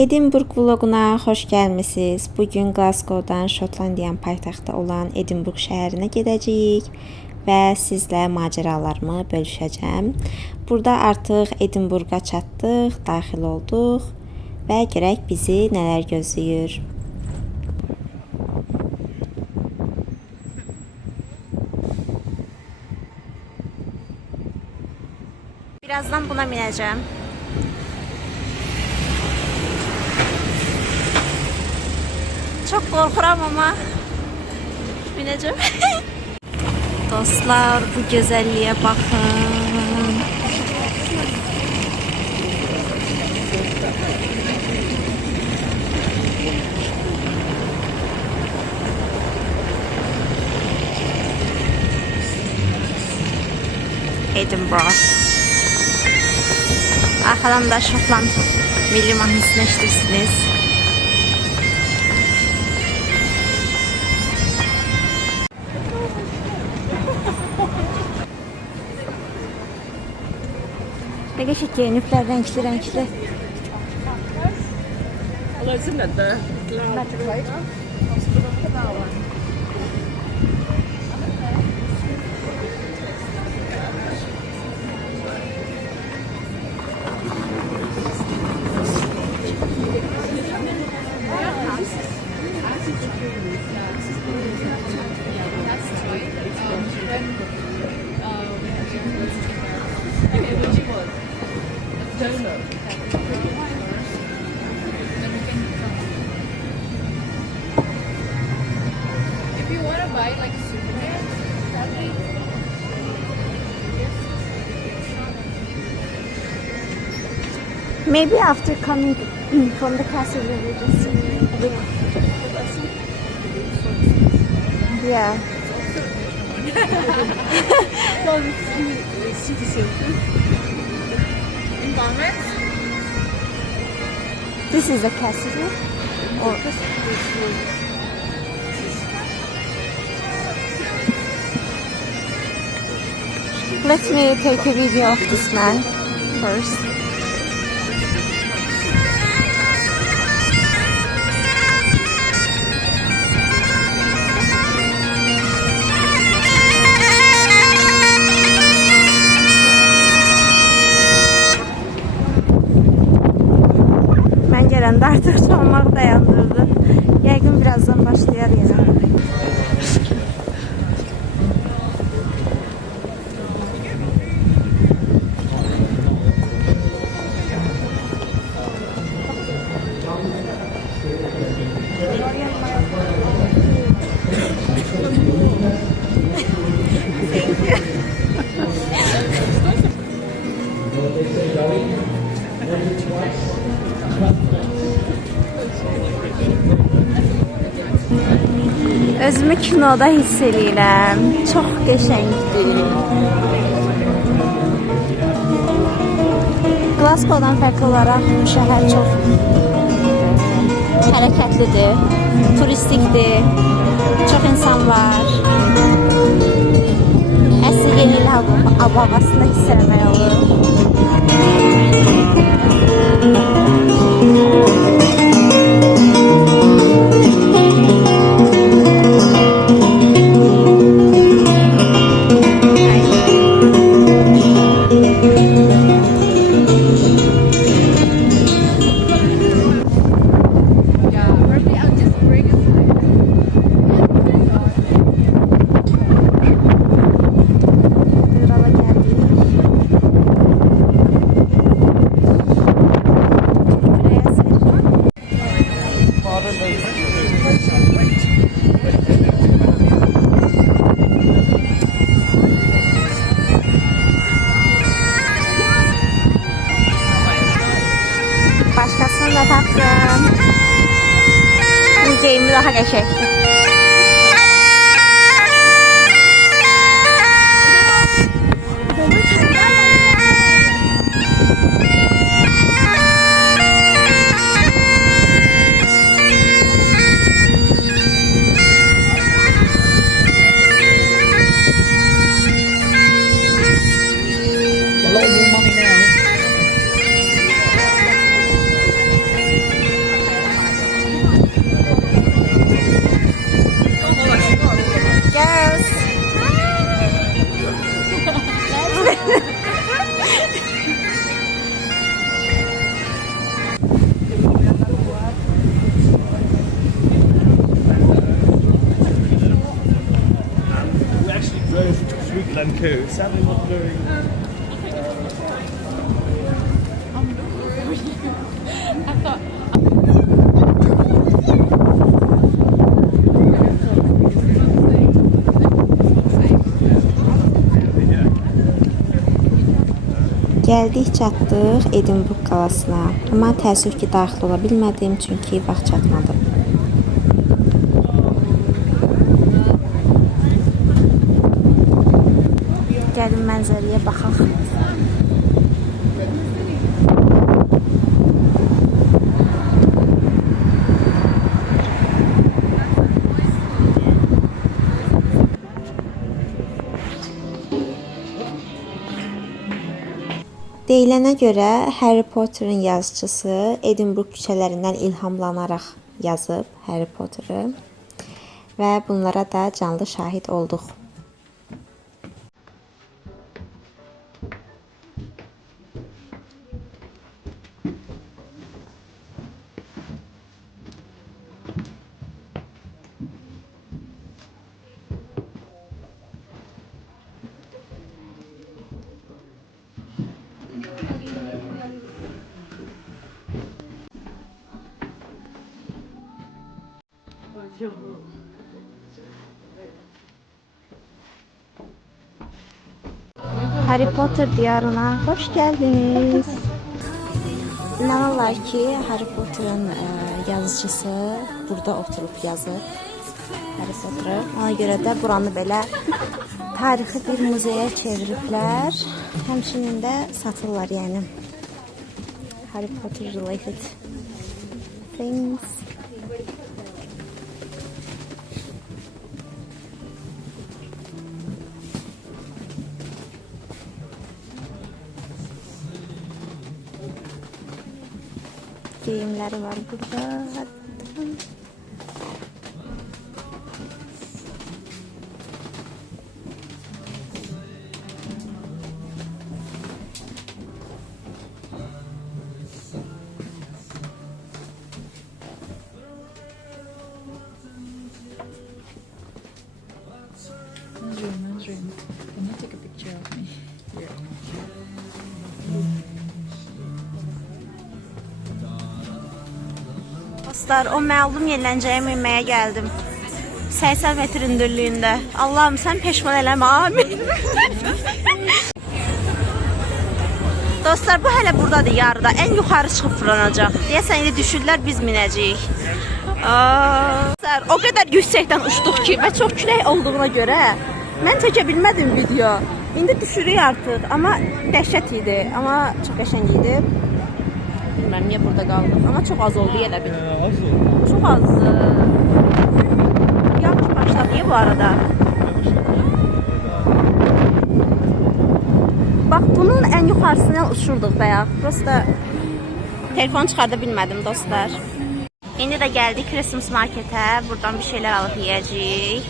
Edinburgh vloguna xoş gəlmisiniz. Bugün Glasgow'dan Şotlandiyanın paytaxtı olan Edinburgh şəhərinə gedəcəyik və sizlə macəralarımı bölüşəcəm. Burada artıq Edinburgh'a çatdıq, daxil olduq və görək bizi nələr gözləyir. Birazdan buna minəcəm. Çok korkuram ama bineceğim. Dostlar, bu güzelliğe bakın. Edinburgh. Arkadan da Şotland Milli Mahnısını eşitirsiniz. Ne geçik giyinipler, renkli renkli. Maybe after coming from the castle we will just look. Yeah. City center. Environment. This is a castle. Or let me take a video of this man first. Gələndə artıq çalmaq dayandırdı. Yəqin birazdan başlayar yenə. Özümü kinoda hiss edirəm. Çox qəşəngdir. Glasgow'dan fərqli olaraq bu şəhər çox hərəkətlidir, turistikdir, çox insan var. Əsl yeni il havasını hiss etmək olur. Başkasını da taktım. Bu geyimi daha geçecekti. Who? Sadly not very. Gəldik, çatdıq Edinburgh qalasına. Amma təəssüf ki, daxil ola bilmədim, çünki vaxt çatmadı. Gəlin mənzərəyə baxaq. Deyilənə görə Harry Potter'ın yazıcısı Edinburgh küçələrindən ilhamlanaraq yazıb Harry Potter'ı və bunlara da canlı şahid olduq. Harry Potter diyarına hoş geldiniz. İnanırlar ki, Harry Potter'ın yazıcısı burada oturup yazıb Harry Potter'ı. Ona görə də buranı belə tarixi bir muzeyə çeviriblər. Həmçinin də satırlar, yəni Harry Potter related things. Giyimleri var burada. Mandarin. Can you take a picture of me? Here. Dostlar, o məlum yerləncəyə minməyə gəldim. 80 metr hündürlüyündə. Allah'ım sen peşman eləmə, amin. Dostlar, bu hələ buradadır yarıda. En yukarı çıxıb fırlanacaq. Deyəsən, indi düşürlər, biz minəcəyik. Dostlar, o kadar yüksekten uçduq ki və çox külək olduğuna görə mən çəkə bilmədim video. İndi düşürük artıq, amma dəhşət idi. Amma çox qəşəng idi. Bilmem niye burada kaldık ama çok az oldu yine bir. Az oldu. Çok az. Yağış başladı ya bu arada. Bak bunun en yukarısından uçurduk bayağı. Prosta telefon çıkarda bilmedim dostlar. Şimdi de geldik Christmas markete. Buradan bir şeyler alıp yiyeceğiz.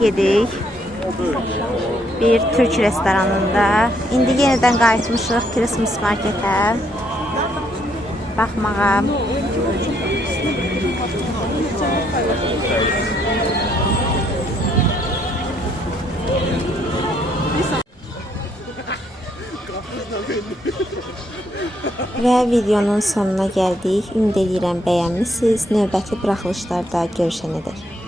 Yedik bir Türk restoranında. İndi yeniden qayıtmışıq Christmas markete baxmağa. Və videonun sonuna gəldik. Ümid edirəm bəyənmisiniz. Növbəti buraxılışlarda görüşənədək.